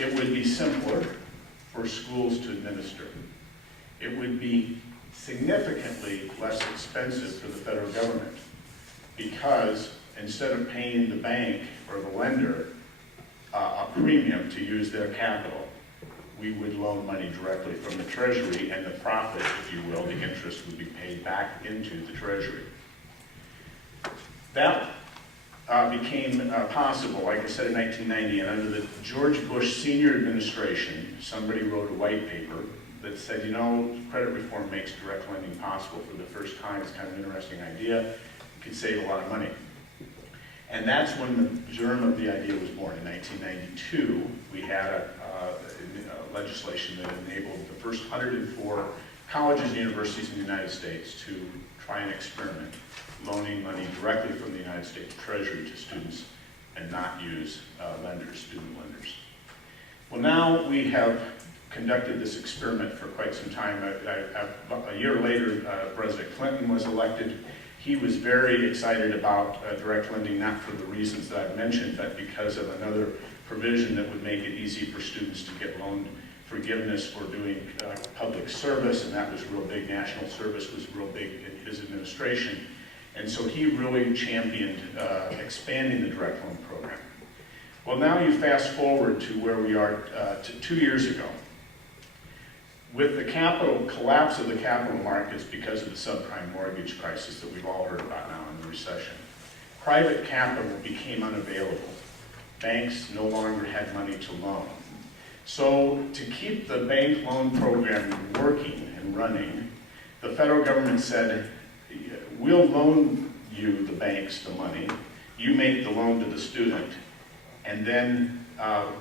it would be simpler for schools to administer. It would be significantly less expensive for the federal government because instead of paying the bank or the lender a premium to use their capital, we would loan money directly from the Treasury, and the profit, if you will, the interest would be paid back into the Treasury. That became possible, like I said, in 1990, and under the George Bush Senior administration, somebody wrote a white paper that said, you know, credit reform makes direct lending possible for the first time. It's kind of an interesting idea. It could save a lot of money. And that's when the germ of the idea was born. In 1992, we had legislation that enabled the first 104 colleges and universities in the United States to try and experiment, loaning money directly from the United States Treasury to students and not use student lenders. Well, now we have conducted this experiment for quite some time. A year later, President Clinton was elected. He was very excited about direct lending, not for the reasons that I've mentioned, but because of another provision that would make it easy for students to get loan forgiveness for doing public service, and that was real big. National service was real big in his administration. And so he really championed expanding the direct loan program. Well, now you fast forward to where we are to 2 years ago. With the collapse of the capital markets because of the subprime mortgage crisis that we've all heard about now in the recession, private capital became unavailable. Banks no longer had money to loan. So to keep the bank loan program working and running, the federal government said, we'll loan you, the banks, the money. You make the loan to the student, and then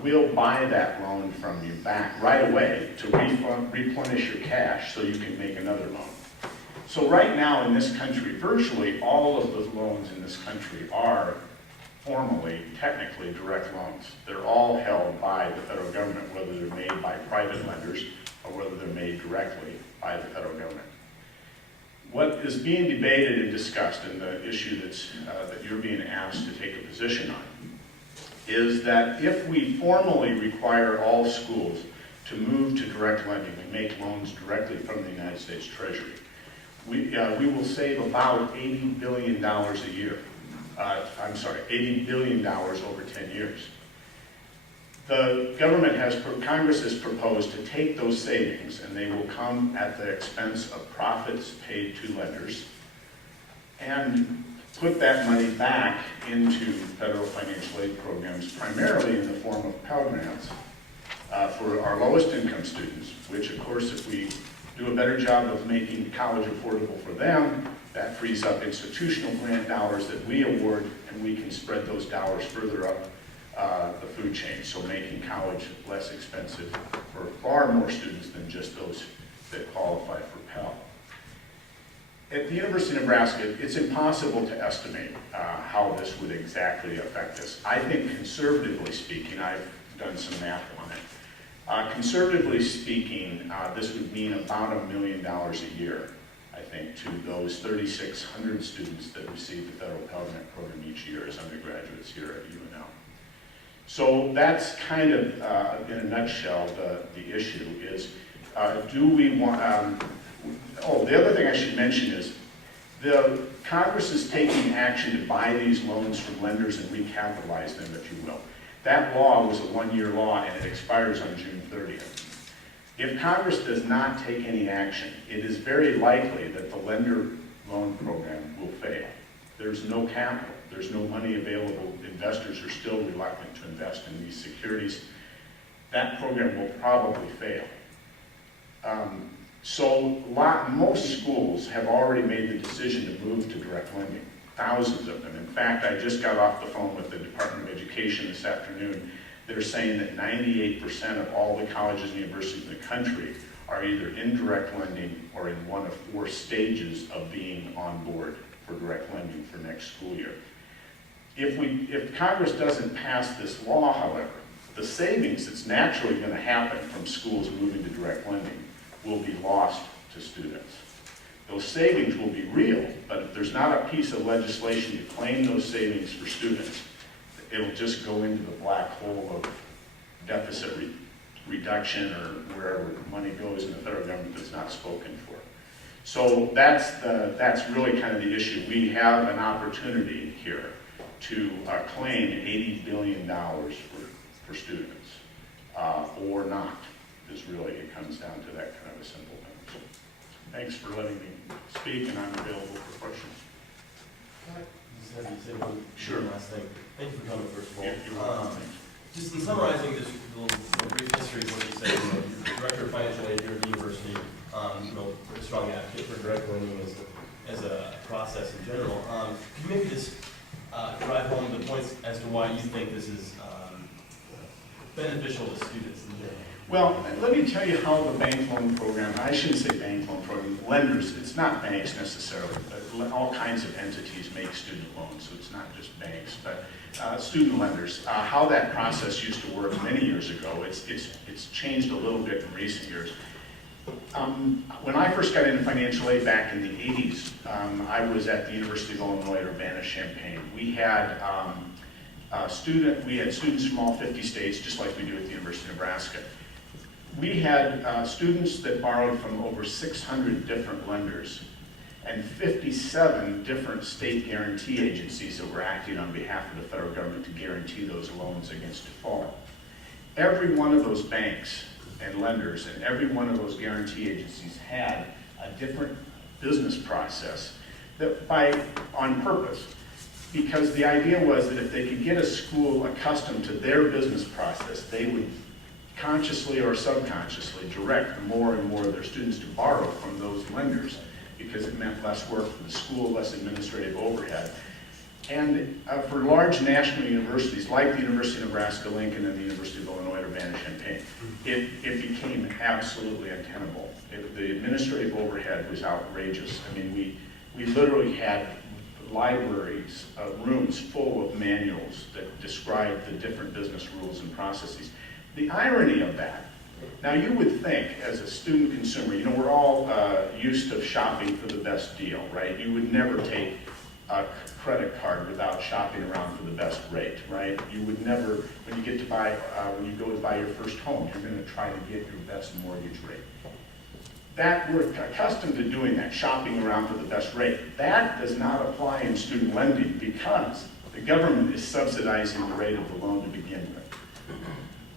we'll buy that loan from you back right away to replenish your cash so you can make another loan. So right now in this country, virtually all of the loans in this country are formally, technically, direct loans. They're all held by the federal government, whether they're made by private lenders or whether they're made directly by the federal government. What is being debated and discussed, and the issue that you're being asked to take a position on, is that if we formally require all schools to move to direct lending and make loans directly from the United States Treasury, we will save about $80 billion a year. $80 billion over 10 years. The Congress has proposed to take those savings, and they will come at the expense of profits paid to lenders, and put that money back into federal financial aid programs, primarily in the form of Pell Grants for our lowest income students, which of course if we do a better job of making college affordable for them, that frees up institutional grant dollars that we award, and we can spread those dollars further up the food chain, so making college less expensive for far more students than just those that qualify for Pell. At the University of Nebraska, it's impossible to estimate how this would exactly affect us. I think conservatively speaking, I've done some math on it. Conservatively speaking, this would mean about $1 million a year, I think, to those 3,600 students that receive the federal Pell Grant program each year as undergraduates here at UNL. So that's kind of, in a nutshell, the issue is, do we want, the other thing I should mention is, the Congress is taking action to buy these loans from lenders and recapitalize them, if you will. That law was a one-year law, and it expires on June 30th. If Congress does not take any action, it is very likely that the lender loan program will fail. There's no capital. There's no money available. Investors are still reluctant to invest in these securities. That program will probably fail. Most schools have already made the decision to move to direct lending, thousands of them. In fact, I just got off the phone with the Department of Education this afternoon. They're saying that 98% of all the colleges and universities in the country are either in direct lending or in one of 4 stages of being on board for direct lending for next school year. If Congress doesn't pass this law, however, the savings that's naturally going to happen from schools moving to direct lending will be lost to students. Those savings will be real, but if there's not a piece of legislation to claim those savings for students, it'll just go into the black hole deficit reduction or wherever money goes in the federal government that's not spoken for. So that's really kind of the issue. We have an opportunity here to claim $80 billion for students, or not, is really, it comes down to that kind of a simple thing. So, thanks for letting me speak, and I'm available for questions. Just have you say one Sure. last thing. Thank you for coming, first of all. Yeah, you're welcome. Just in summarizing this little brief history of what you said, you're the director of financial aid here at the university, a strong advocate for direct lending as a process in general. Could you maybe just drive home the points as to why you think this is beneficial to students in general? Well, let me tell you how the bank loan program, I shouldn't say bank loan program, lenders, it's not banks necessarily, but all kinds of entities make student loans, so it's not just banks, but student lenders. How that process used to work many years ago, it's changed a little bit in recent years. When I first got into financial aid back in the 80s, I was at the University of Illinois at Urbana-Champaign. We had students from all 50 states, just like we do at the University of Nebraska. We had students that borrowed from over 600 different lenders and 57 different state guarantee agencies that were acting on behalf of the federal government to guarantee those loans against default. Every one of those banks and lenders and every one of those guarantee agencies had a different business process that on purpose, because the idea was that if they could get a school accustomed to their business process, they would consciously or subconsciously direct more and more of their students to borrow from those lenders, because it meant less work for the school, less administrative overhead. And for large national universities like the University of Nebraska-Lincoln and the University of Illinois Urbana-Champaign, it became absolutely untenable. The administrative overhead was outrageous. I mean, we literally had libraries, rooms full of manuals that described the different business rules and processes. The irony of that, now you would think as a student consumer, you know, we're all used to shopping for the best deal, right? You would never take a credit card without shopping around for the best rate, right? You would never, when you go to buy your first home, you're going to try to get your best mortgage rate. That we're accustomed to doing that, shopping around for the best rate. That does not apply in student lending because the government is subsidizing the rate of the loan to begin with.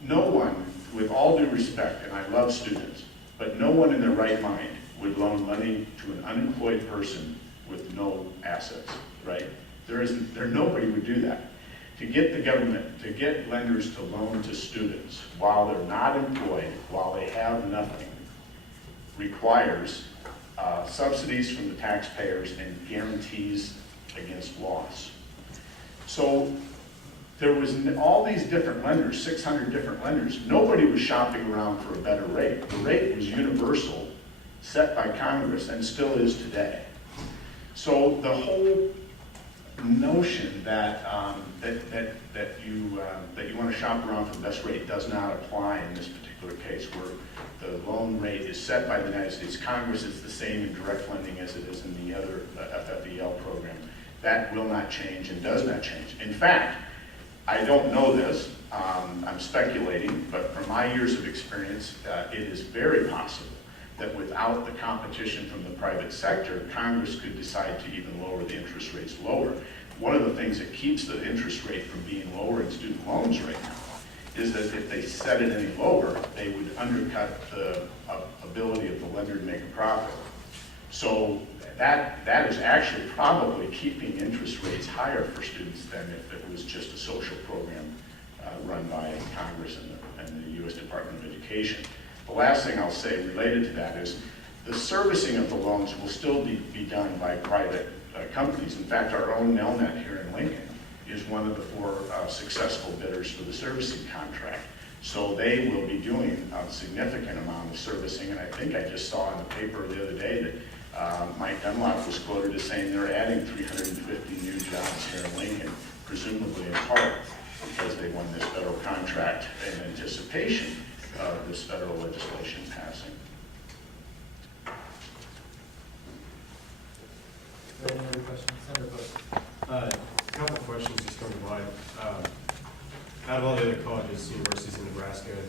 No one, with all due respect, and I love students, but no one in their right mind would loan money to an unemployed person with no assets, right? Nobody would do that. To get the government, to get lenders to loan to students while they're not employed, while they have nothing, requires subsidies from the taxpayers and guarantees against loss. So there was all these different lenders, 600 different lenders. Nobody was shopping around for a better rate. The rate was universal, set by Congress, and still is today. So the whole notion that you want to shop around for the best rate does not apply in this particular case, where the loan rate is set by the United States Congress. It's the same in direct lending as it is in the other FFEL program. That will not change and does not change. In fact, I don't know this, I'm speculating, but from my years of experience, it is very possible that without the competition from the private sector, Congress could decide to even lower the interest rates lower. One of the things that keeps the interest rate from being lower in student loans right now is that if they set it any lower, they would undercut the ability of the lender to make a profit. So that is actually probably keeping interest rates higher for students than if it was just a social program run by Congress and the U.S. Department of Education. The last thing I'll say related to that is the servicing of the loans will still be done by private companies. In fact, our own Nelnet here in Lincoln is one of the 4 successful bidders for the servicing contract. So they will be doing a significant amount of servicing, and I think I just saw in the paper the other day that Mike Dunlop was quoted as saying they're adding 350 new jobs here in Lincoln, presumably in part because they won this federal contract in anticipation of this federal legislation passing. Any other questions? Senator Bush. A couple of questions just coming to mind. Out of all the other colleges, universities in Nebraska, Nebraska